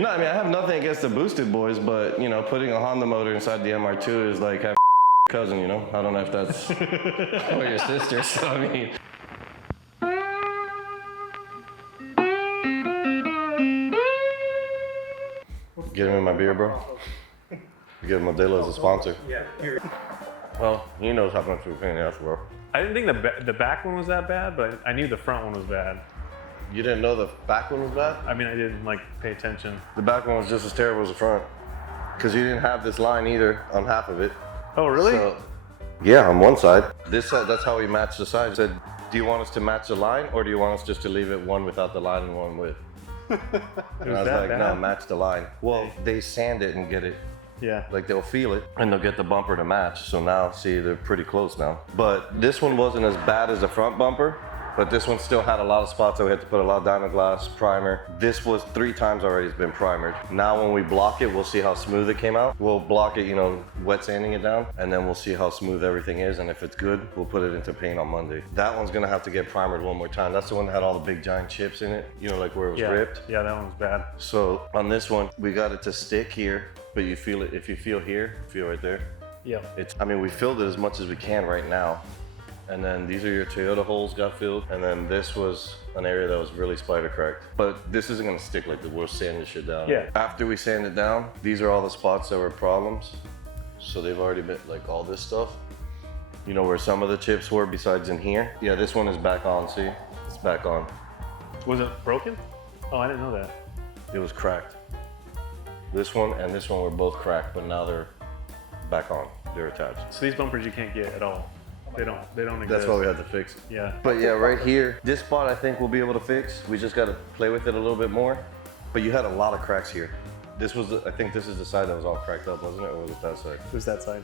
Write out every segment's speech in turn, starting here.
No, I mean, I have nothing against the boosted boys, but, you know, putting a Honda motor inside the MR2 is like having a cousin, you know? I don't know if that's or your sister, so I mean. Get him in my beer, bro. Give Modelo as a sponsor. Yeah. Well, he knows how much we're paying the ass, bro. I didn't think the back one was that bad, but I knew the front one was bad. You didn't know the back one was bad? I mean, I didn't like pay attention. The back one was just as terrible as the front. Because you didn't have this line either on half of it. Oh, really? So, yeah, on one side. This side, that's how we matched the sides. Said, do you want us to match the line, or do you want us just to leave it one without the line and one with? And I was like, bad? no, match the line. Well, they sand it and get it. Yeah. Like they'll feel it and they'll get the bumper to match. So now, see, they're pretty close now. But this one wasn't as bad as the front bumper, but this one still had a lot of spots that we had to put a lot of diamond glass, primer. This was 3 times already it's been primered. Now when we block it, we'll see how smooth it came out. We'll block it, you know, wet sanding it down, and then we'll see how smooth everything is. And if it's good, we'll put it into paint on Monday. That one's gonna have to get primered one more time. That's the one that had all the big giant chips in it, you know, like where it was ripped. Yeah, that one was bad. So on this one, we got it to stick here, but you feel it, if you feel here, feel right there. Yeah. I mean, we filled it as much as we can right now. And then these are your Toyota holes got filled. And then this was an area that was really spider cracked. But this isn't gonna stick like this. We'll sand this shit down. Yeah. After we sand it down, these are all the spots that were problems. So they've already been like all this stuff. You know where some of the chips were besides in here? Yeah, this one is back on, see? It's back on. Was it broken? Oh, I didn't know that. It was cracked. This one and this one were both cracked, but now they're back on. They're attached. So these bumpers you can't get at all. They don't exist. That's why we had to fix it. Yeah. But yeah, right here, this spot I think we'll be able to fix. We just got to play with it a little bit more. But you had a lot of cracks here. This was, I think this is the side that was all cracked up, wasn't it? Or was it that side? It was that side.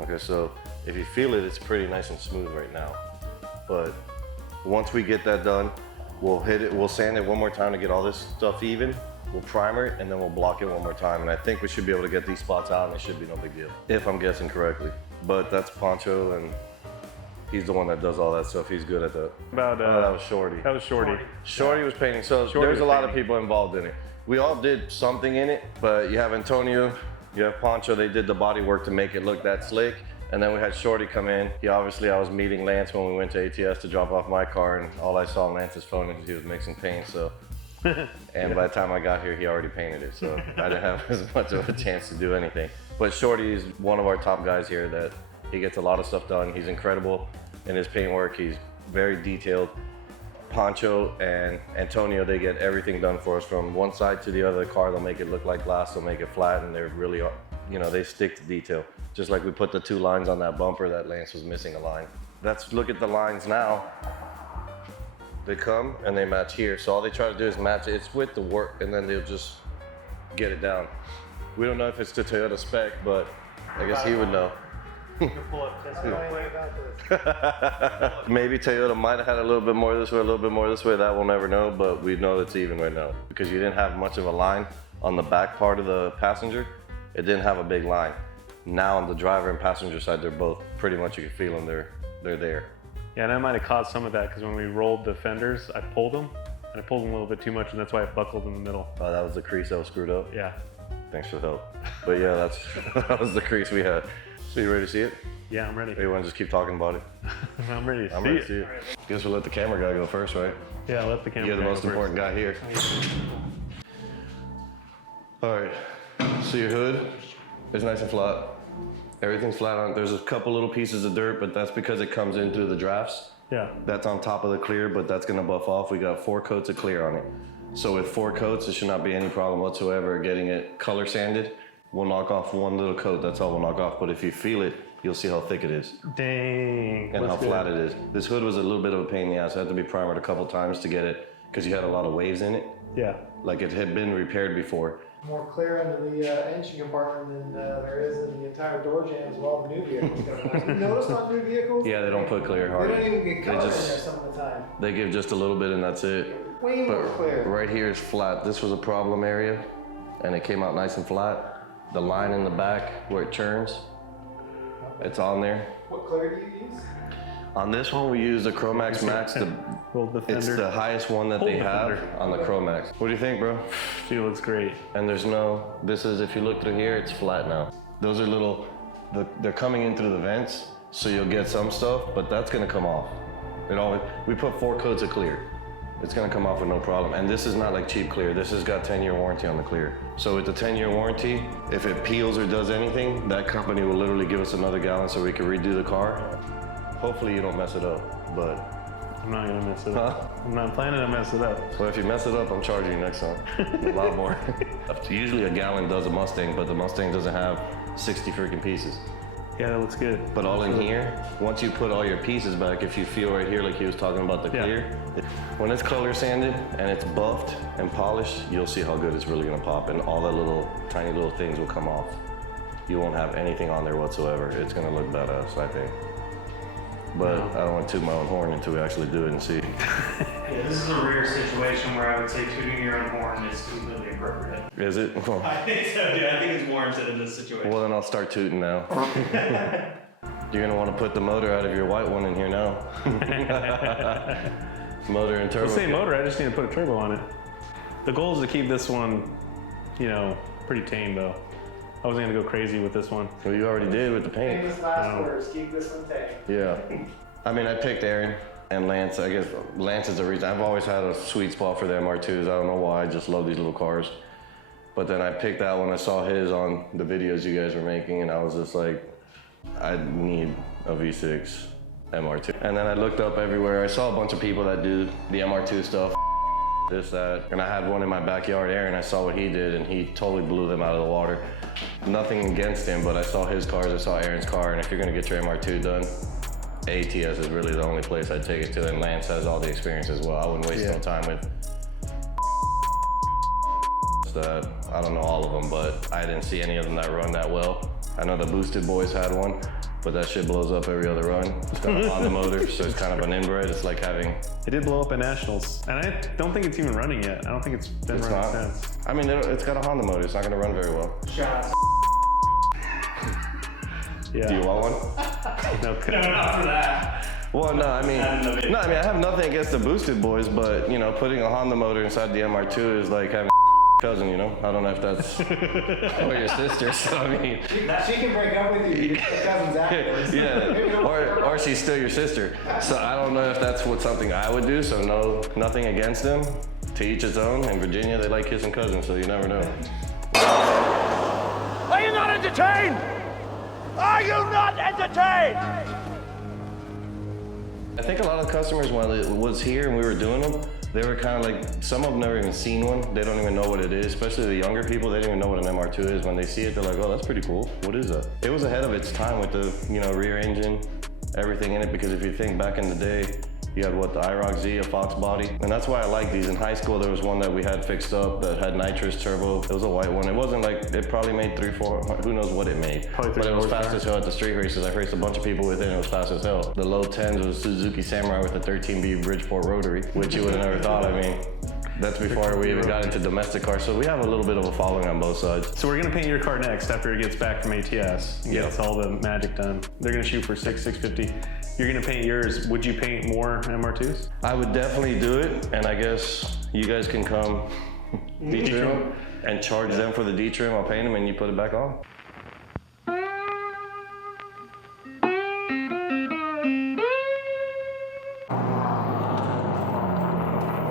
Okay, so if you feel it, it's pretty nice and smooth right now. But once we get that done, we'll hit it, we'll sand it one more time to get all this stuff even. We'll primer it and then we'll block it one more time. And I think we should be able to get these spots out and it should be no big deal, if I'm guessing correctly. But that's Poncho and he's the one that does all that stuff. He's good at that. About that was Shorty. That was Shorty. Shorty was painting. So there's a lot of people involved in it. We all did something in it, but you have Antonio, you have Poncho. They did the body work to make it look that slick. And then we had Shorty come in. I was meeting Lance when we went to ATS to drop off my car, and all I saw on Lance's phone is he was mixing paint. So, and by the time I got here, he already painted it. So I didn't have as much of a chance to do anything. But Shorty is one of our top guys here that he gets a lot of stuff done. He's incredible in his paint work. He's very detailed. Poncho and Antonio, they get everything done for us from one side to the other of the car. They'll make it look like glass, they'll make it flat, and they're really, you know, they stick to detail. Just like we put the 2 lines on that bumper that Lance was missing a line. Look at the lines now. They come and they match here. So all they try to do is match it. It's with the work, and then they'll just get it down. We don't know if it's the Toyota spec, but I guess he would know. Maybe Toyota might have had a little bit more this way, a little bit more this way. That we'll never know, but we know it's even right now. Because you didn't have much of a line on the back part of the passenger. It didn't have a big line. Now on the driver and passenger side, they're both pretty much, you can feel them, they're there. Yeah, and I might have caused some of that because when we rolled the fenders, I pulled them, and I pulled them a little bit too much, and that's why it buckled in the middle. Oh, that was the crease that was screwed up? Yeah. Thanks for the help. But yeah, that was the crease we had. So you ready to see it? Yeah, I'm ready. Or you want to just keep talking about it? I'm ready to see it. Guess we'll let the camera guy go first, right? Yeah, let the camera You're the guy most go important guy here. All right, so your hood is nice and flat. Everything's flat on it. There's a couple little pieces of dirt, but that's because it comes in through the drafts. Yeah. That's on top of the clear, but that's gonna buff off. We got 4 coats of clear on it. So with 4 coats, it should not be any problem whatsoever getting it color sanded. We'll knock off 1 little coat, that's all we'll knock off. But if you feel it, you'll see how thick it is. Dang. And how flat it is. This hood was a little bit of a pain in the ass. It had to be primered a couple times to get it, because you had a lot of waves in it. Yeah. Like it had been repaired before. More clear under the engine compartment than there is in the entire door jam as well, the new vehicles. Have you noticed on new vehicles? Yeah, they don't put clear They hard. don't even get color in there just- some of the time. They give just a little bit and that's it. Way more But clear. right here is flat. This was a problem area and it came out nice and flat. The line in the back where it churns, it's on there. What clear do you use? On this one, we use the Chromax Max. Roll the fender. It's the highest one that they have on the Chromax. What do you think, bro? Dude, looks great. And there's no, this is, if you look through here, it's flat now. Those are little, they're coming in through the vents, so you'll get some stuff, but that's gonna come off. It always, we put 4 coats of clear. It's gonna come off with no problem. And this is not like cheap clear. This has got 10-year warranty on the clear. So with the 10-year warranty, if it peels or does anything, that company will literally give us another gallon so we can redo the car. Hopefully you don't mess it up, but. I'm not gonna mess it up. I'm not planning to mess it up. Well, if you mess it up, I'm charging you next time. A lot more. Usually a gallon does a Mustang, but the Mustang doesn't have 60 freaking pieces. Yeah, that looks good. But all in here, once you put all your pieces back, if you feel right here like he was talking about the clear, when it's color sanded and it's buffed and polished, you'll see how good it's really gonna pop, and all the little, tiny little things will come off. You won't have anything on there whatsoever. It's gonna look badass, I think. But I don't want to toot my own horn until we actually do it and see. Yeah, this is a rare situation where I would say tooting your own horn is completely appropriate. Is it? I think so, dude. I think it's warranted in this situation. Well, then I'll start tooting now. You're gonna want to put the motor out of your white one in here now. Motor and turbo. Let's say motor, I just need to put a turbo on it. The goal is to keep this one, you know, pretty tame though. I wasn't gonna go crazy with this one. Well, you already did with the paint. Famous last words, keep this one tame. Yeah. I mean, I picked Aaron and Lance. I guess Lance is the reason. I've always had a sweet spot for the MR2s. I don't know why, I just love these little cars. But then I picked that one. I saw his on the videos you guys were making, and I was just like, I need a V6 MR2. And then I looked up everywhere. I saw a bunch of people that do the MR2 stuff, this, that. And I had one in my backyard, Aaron. I saw what he did, and he totally blew them out of the water. Nothing against him, but I saw his cars, I saw Aaron's car, and if you're gonna get your MR2 done, ATS is really the only place I'd take it to, and Lance has all the experience as well. I wouldn't waste no time with that. I don't know all of them, but I didn't see any of them that run that well. I know the BoostedBoiz had one, but that shit blows up every other run. It's got a Honda motor, so it's kind of an inbred. It's like having... It did blow up at Nationals, and I don't think it's even running yet. I don't think it's been running since. I mean, it's got a Honda motor. It's not gonna run very well. Shots. Yeah. Do you want one? No, not for that. Well, no, I mean, I have nothing against the BoostedBoiz, but you know, putting a Honda motor inside the MR2 is like having cousin, you know? I don't know if that's or your sister, so I mean. She can break up with you, cousins afterwards. Yeah, or she's still your sister. So I don't know if that's something I would do, so no, nothing against them. To each his own. In Virginia, they like kissing cousins, so you never know. Are you not entertained? Are you not entertained? I think a lot of customers, while it was here and we were doing them, they were kind of like, some of them never even seen one. They don't even know what it is, especially the younger people. They don't even know what an MR2 is. When they see it, they're like, oh, that's pretty cool. What is that? It was ahead of its time with the, you know, rear engine, everything in it, because if you think back in the day, you had what, the IROC Z, a Fox body. And that's why I like these. In high school, there was one that we had fixed up that had nitrous turbo. It was a white one. It wasn't like, it probably made 3, 4, who knows what it made. But it was fast as hell at the street races. I raced a bunch of people with it and it was fast as hell. The low 10s was Suzuki Samurai with the 13B Bridgeport rotary, which you would have never thought. I mean, that's before we even got into domestic cars. So we have a little bit of a following on both sides. So we're gonna paint your car next after it gets back from ATS and gets all the magic done. They're gonna shoot for $650. You're gonna paint yours. Would you paint more MR2s? I would definitely do it, and I guess you guys can come D-trim and charge them for the D-trim. I'll paint them and you put it back on.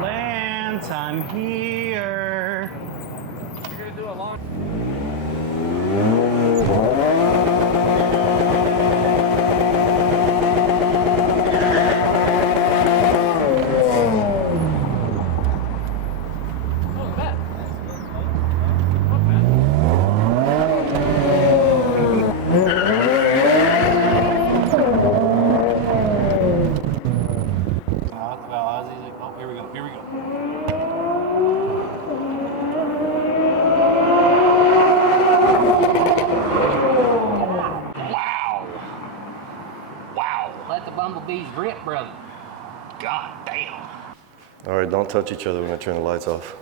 Lance, I'm here. You're gonna do a long... Bumblebees rip, brother. God damn. All right, don't touch each other when I turn the lights off.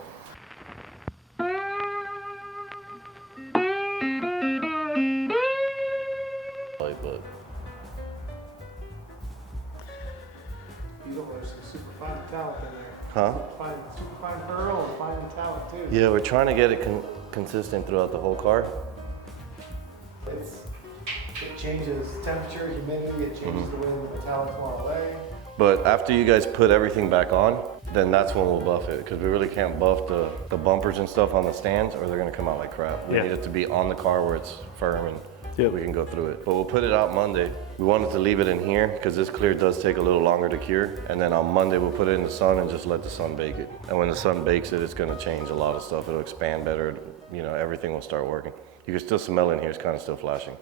Huh? Fine, super fine pearl and fine metallic too. Yeah, we're trying to get it consistent throughout the whole car. It changes temperature, humidity, it changes the way the metallics want to lay. But after you guys put everything back on, then that's when we'll buff it, because we really can't buff the bumpers and stuff on the stands, or they're gonna come out like crap. We Yeah. need it to be on the car where it's firm and we can go through it. But we'll put it out Monday. We wanted to leave it in here because this clear does take a little longer to cure. And then on Monday, we'll put it in the sun and just let the sun bake it. And when the sun bakes it, it's gonna change a lot of stuff. It'll expand better, you know, everything will start working. You can still smell in here, it's kind of still flashing.